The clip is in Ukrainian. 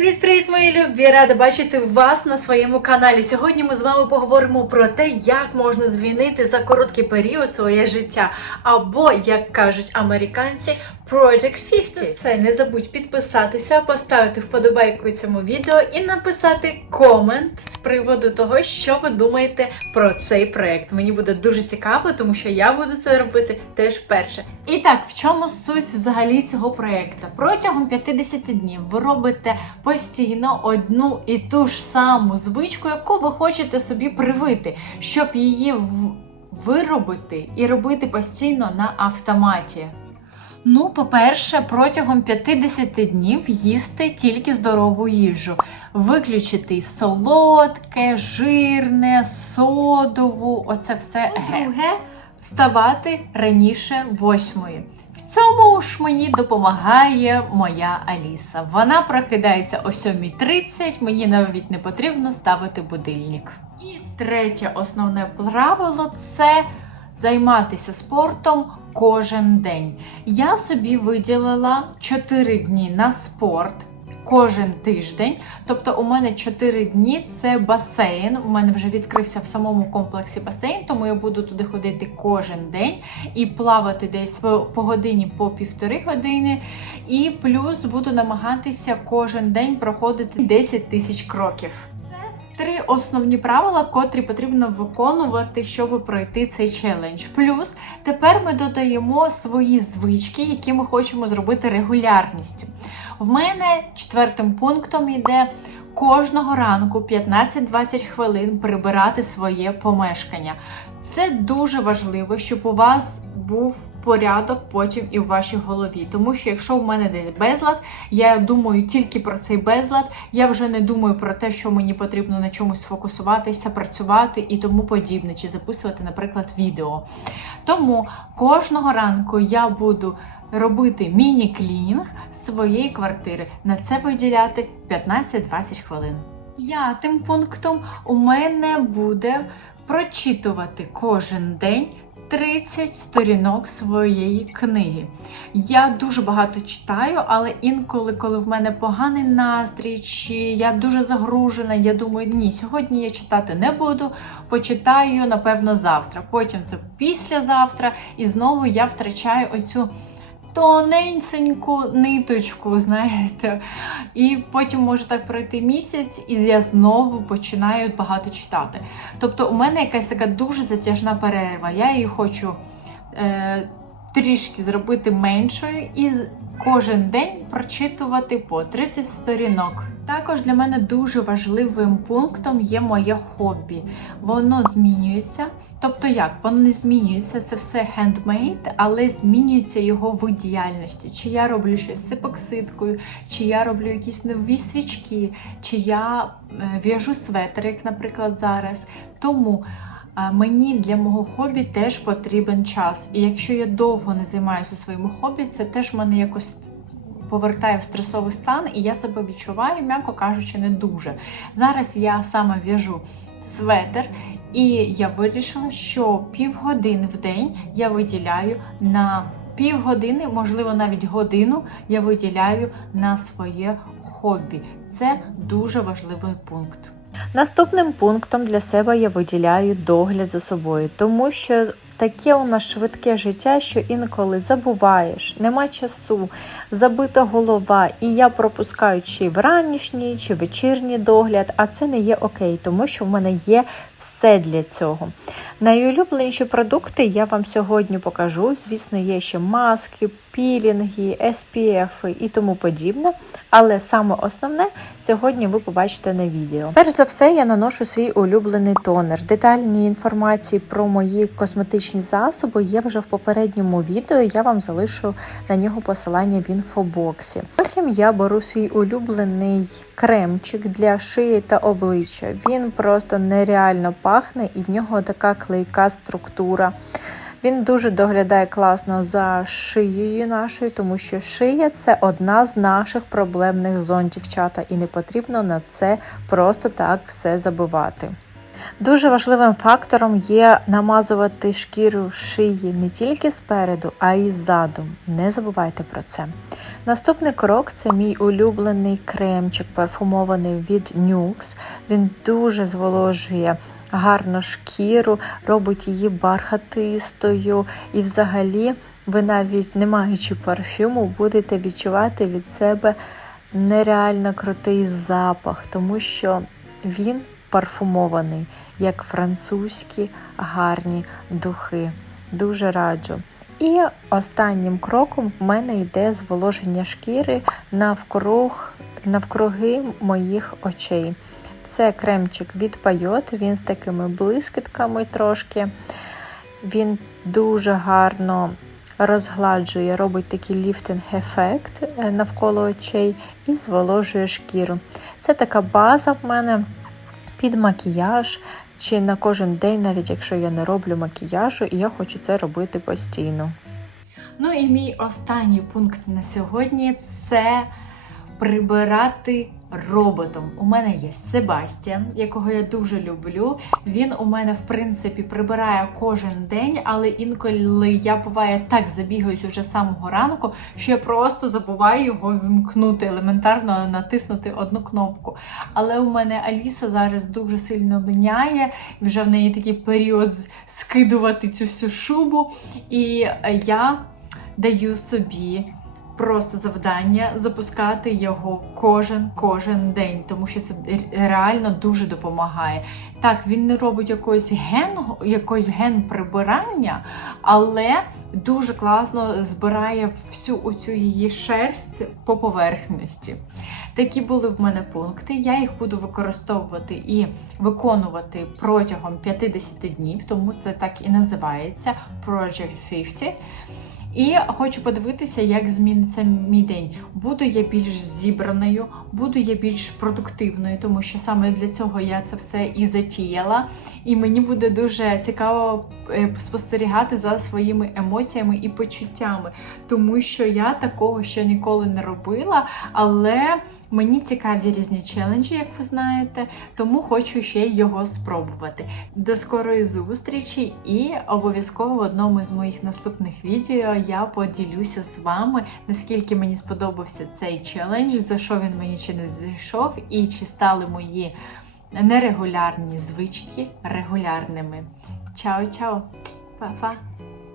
Привіт-привіт, мої любі! Рада бачити вас на своєму каналі. Сьогодні ми з вами поговоримо про те, як можна звільнити за короткий період своє життя. Або, як кажуть американці, Project 50. Все, не забудь підписатися, поставити вподобайку цьому відео і написати комент з приводу того, що ви думаєте про цей проект. Мені буде дуже цікаво, тому що я буду це робити теж вперше. І так, в чому суть взагалі цього проекту? Протягом 50 днів ви робите постійно одну і ту ж саму звичку, яку ви хочете собі привити, щоб її в- виробити і робити постійно на автоматі. Ну, по-перше, протягом 50 днів їсти тільки здорову їжу. Виключити солодке, жирне, содову, оце все. Друге, вставати раніше восьмої. В цьому ж мені допомагає моя Аліса. Вона прокидається о 7.30, мені навіть не потрібно ставити будильник. І третє основне правило це займатися спортом кожен день. Я собі виділила 4 дні на спорт. Кожен тиждень, тобто у мене 4 дні це басейн. У мене вже відкрився в самому комплексі басейн, тому я буду туди ходити кожен день і плавати десь по, годині, по півтори години. І плюс буду намагатися кожен день проходити 10 тисяч кроків. Три основні правила, котрі потрібно виконувати, щоб пройти цей челендж. Плюс тепер ми додаємо свої звички, які ми хочемо зробити регулярністю. В мене четвертим пунктом йде кожного ранку 15-20 хвилин прибирати своє помешкання. Це дуже важливо, щоб у вас був порядок потім і в вашій голові. Тому що якщо в мене десь безлад, я думаю тільки про цей безлад, я вже не думаю про те, що мені потрібно на чомусь фокусуватися, працювати і тому подібне, чи записувати, наприклад, відео. Тому кожного ранку я буду робити міні-клінінг своєї квартири. На це виділяти 15-20 хвилин. П'ятим пунктом у мене буде прочитувати кожен день 30 сторінок своєї книги. Я дуже багато читаю, але інколи, коли в мене поганий настрій, чи я дуже загружена, я думаю, ні, сьогодні я читати не буду, почитаю, напевно, завтра. Потім це післязавтра, і знову я втрачаю оцю тоненьку ниточку, знаєте. І потім може так пройти місяць, і я знову починаю багато читати. Тобто, у мене якась така дуже затяжна перерва. Я її хочу е, трішки зробити меншою і кожен день прочитувати по 30 сторінок. Також для мене дуже важливим пунктом є моє хобі. Воно змінюється. Тобто як? Воно не змінюється, це все хендмейд, але змінюється його вид діяльності. Чи я роблю щось з епоксидкою, чи я роблю якісь нові свічки, чи я е, в'яжу светр, як, наприклад, зараз. Тому мені для мого хобі теж потрібен час. І якщо я довго не займаюся своїм хобі, це теж мене якось повертає в стресовий стан, і я себе відчуваю, м'яко кажучи, не дуже. Зараз я саме в'яжу светр, і я вирішила, що півгодини в день я виділяю на півгодини, можливо, навіть годину я виділяю на своє хобі. Це дуже важливий пункт. Наступним пунктом для себе я виділяю догляд за собою, тому що таке у нас швидке життя, що інколи забуваєш, нема часу, забита голова, і я пропускаю чи вранішній, чи вечірній догляд, а це не є окей, тому що в мене є для цього. Найулюбленіші продукти я вам сьогодні покажу. Звісно, є ще маски, пілінги, SPF і тому подібне. Але саме основне сьогодні ви побачите на відео. Перш за все, я наношу свій улюблений тонер. Детальні інформації про мої косметичні засоби є вже в попередньому відео. Я вам залишу на нього посилання в інфобоксі. Потім я беру свій улюблений кремчик для шиї та обличчя. Він просто нереально пахне, і в нього така клейка структура. Він дуже доглядає класно за шиєю нашою, тому що шия це одна з наших проблемних зон, дівчата, і не потрібно на це просто так все забивати. Дуже важливим фактором є намазувати шкіру шиї не тільки спереду, а й ззаду. Не забувайте про це. Наступний крок це мій улюблений кремчик парфумований від Nux. Він дуже зволожує гарно шкіру, робить її бархатистою, і взагалі ви навіть не маючи парфюму, будете відчувати від себе нереально крутий запах, тому що він парфумований, як французькі гарні духи. Дуже раджу. І останнім кроком в мене йде зволоження шкіри навкруг, навкруги моїх очей. Це кремчик від Пайот, він з такими блискітками трошки. Він дуже гарно розгладжує, робить такий ліфтинг-ефект е, навколо очей і зволожує шкіру. Це така база в мене під макіяж чи на кожен день, навіть якщо я не роблю макіяжу, і я хочу це робити постійно. Ну і мій останній пункт на сьогодні це прибирати роботом. У мене є Себастьян, якого я дуже люблю. Він у мене, в принципі, прибирає кожен день, але інколи я буває так забігаюсь уже самого ранку, що я просто забуваю його вимкнути, елементарно натиснути одну кнопку. Але у мене Аліса зараз дуже сильно линяє, вже в неї такий період скидувати цю всю шубу. І я даю собі просто завдання запускати його кожен кожен день, тому що це реально дуже допомагає. Так, він не робить якогось ген, якогось ген прибирання, але дуже класно збирає всю оцю її шерсть по поверхності. Такі були в мене пункти. Я їх буду використовувати і виконувати протягом 50 днів, тому це так і називається Project 50. І хочу подивитися, як зміниться мій день. Буду я більш зібраною, буду я більш продуктивною, тому що саме для цього я це все і затіяла. І мені буде дуже цікаво е, спостерігати за своїми емоціями і почуттями, тому що я такого ще ніколи не робила, але мені цікаві різні челенджі, як ви знаєте, тому хочу ще його спробувати. До скорої зустрічі і обов'язково в одному з моїх наступних відео я поділюся з вами, наскільки мені сподобався цей челендж, за що він мені чи не зайшов, і чи стали мої нерегулярні звички регулярними. Чао-чао! Па-па!